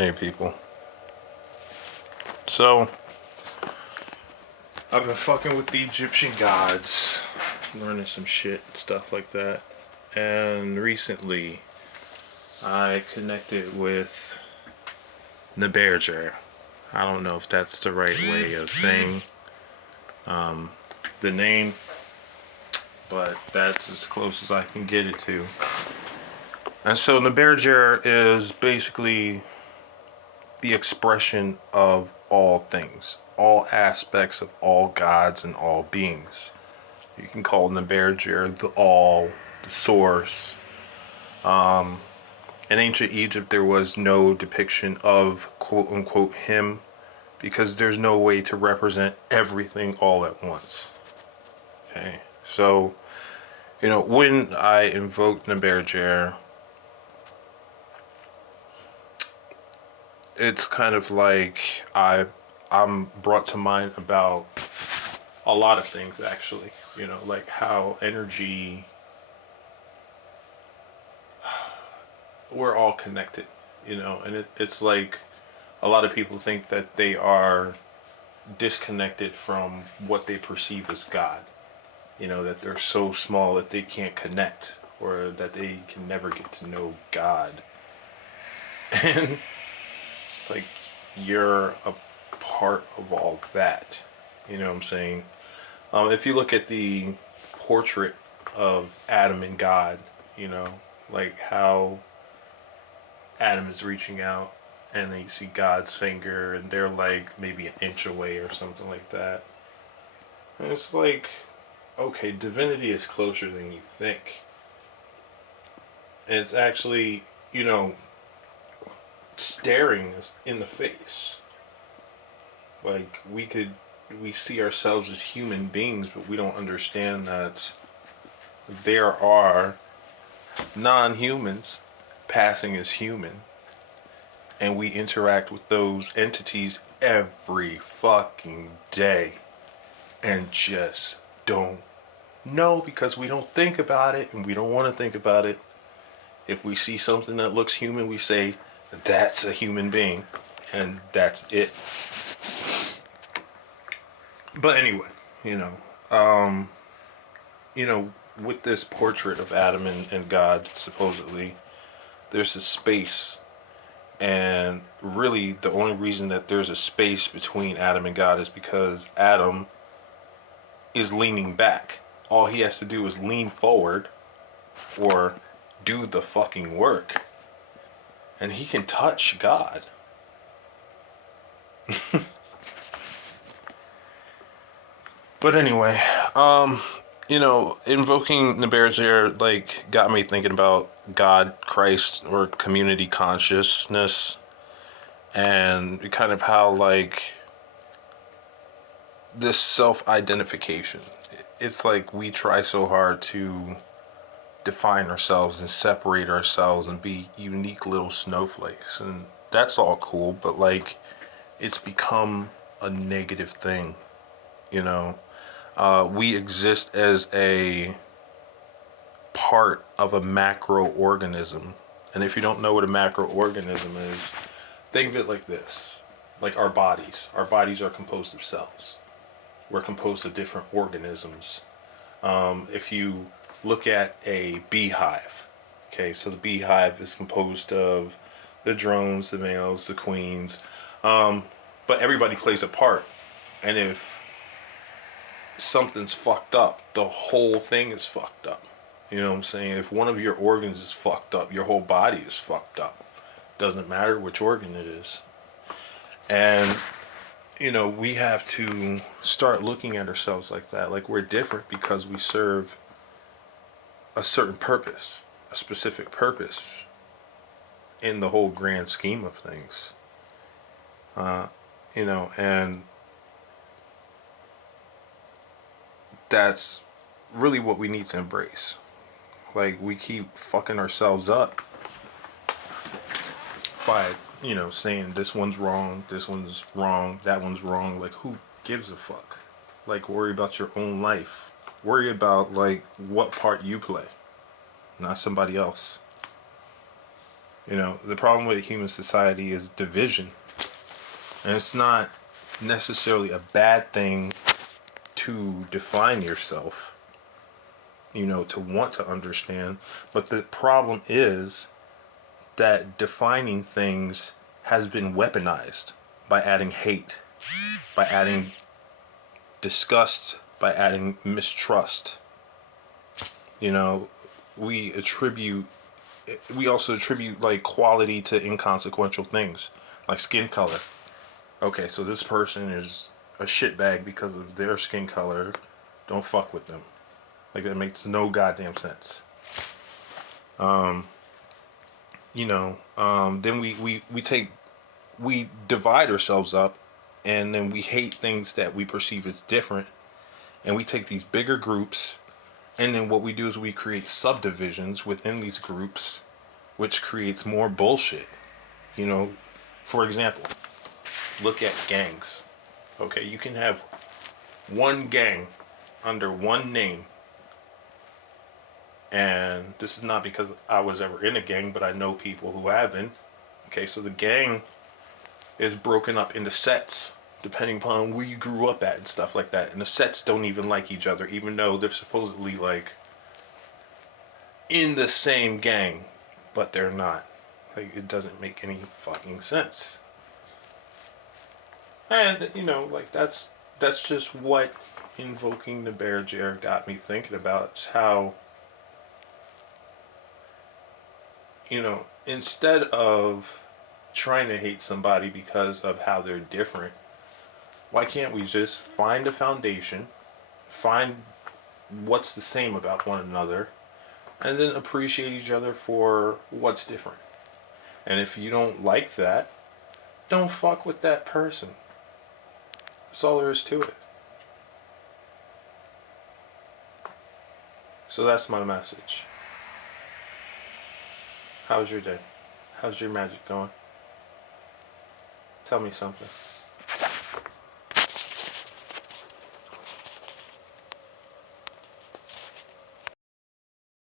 Hey people. So, I've been fucking with the Egyptian gods, learning some shit, stuff like that. And recently, I connected with Neberdjer. I don't know if that's the right way of saying the name, but that's as close as I can get it to. And so Neberdjer is basically the expression of all things, all aspects of all gods and all beings. You can call Neberdjer the all, the source. In ancient Egypt, there was no depiction of quote unquote him because there's no way to represent everything all at once. Okay, so when I invoked Neberdjer, it's kind of like I'm brought to mind about a lot of things actually. Like how energy, we're all connected. And it's like a lot of people think that they are disconnected from what they perceive as God. That they're so small that they can't connect or that they can never get to know God. And it's like you're a part of all that. You know what I'm saying? If you look at the portrait of Adam and God, like how Adam is reaching out and then you see God's finger and they're like maybe an inch away or something like that. And it's like, okay, divinity is closer than you think. And it's actually, staring us in the face. Like we see ourselves as human beings, but we don't understand that there are non-humans passing as human, and we interact with those entities every fucking day and just don't know because we don't think about it and we don't want to think about it. If we see something that looks human, we say that's a human being, and that's it. But anyway, um, with this portrait of Adam and God, supposedly, there's a space. And really, the only reason that there's a space between Adam and God is because Adam is leaning back. All he has to do is lean forward or do the fucking work. And he can touch God. But anyway, invoking Neberdjer got me thinking about God, Christ, or community consciousness, and kind of how this self-identification. It's like we try so hard to define ourselves and separate ourselves and be unique little snowflakes, and that's all cool, but it's become a negative thing, you know. We exist as a part of a macroorganism. And if you don't know what a macroorganism is, think of it like this. Like our bodies. Our bodies are composed of cells. We're composed of different organisms. If you look at a beehive, okay, so the beehive is composed of the drones, the males, the queens, but everybody plays a part. And if something's fucked up, the whole thing is fucked up. You know what I'm saying? If one of your organs is fucked up, your whole body is fucked up. Doesn't matter which organ it is. And, we have to start looking at ourselves like that. Like we're different because we serve a certain purpose, a specific purpose in the whole grand scheme of things. And that's really what we need to embrace. Like we keep fucking ourselves up by, saying this one's wrong, that one's wrong. Like who gives a fuck? Like worry about your own life. Worry about what part you play, not somebody else. You know, the problem with human society is division. And it's not necessarily a bad thing to define yourself, you know, to want to understand. But the problem is that defining things has been weaponized by adding hate, by adding disgust, by adding mistrust. You know, we attribute, we also attribute like quality to inconsequential things, like skin color. Okay, so this person is a shitbag because of their skin color. Don't fuck with them. Like, that makes no goddamn sense. Then we divide ourselves up, and then we hate things that we perceive as different, and we take these bigger groups, and then what we do is we create subdivisions within these groups, which creates more bullshit. You know, for example, look at gangs. Okay, you can have one gang under one name, and this is not because I was ever in a gang, but I know people who have been. Okay, so the gang is broken up into sets depending upon where you grew up at and stuff like that, and the sets don't even like each other, even though they're supposedly like in the same gang, but they're not. Like, it doesn't make any fucking sense. And you know, like, that's just what invoking the Neberdjer got me thinking about. Is how, you know, instead of trying to hate somebody because of how they're different, why can't we just find a foundation, find what's the same about one another, and then appreciate each other for what's different? And if you don't like that, don't fuck with that person. That's all there is to it. So that's my message. How's your day? How's your magic going? Tell me something.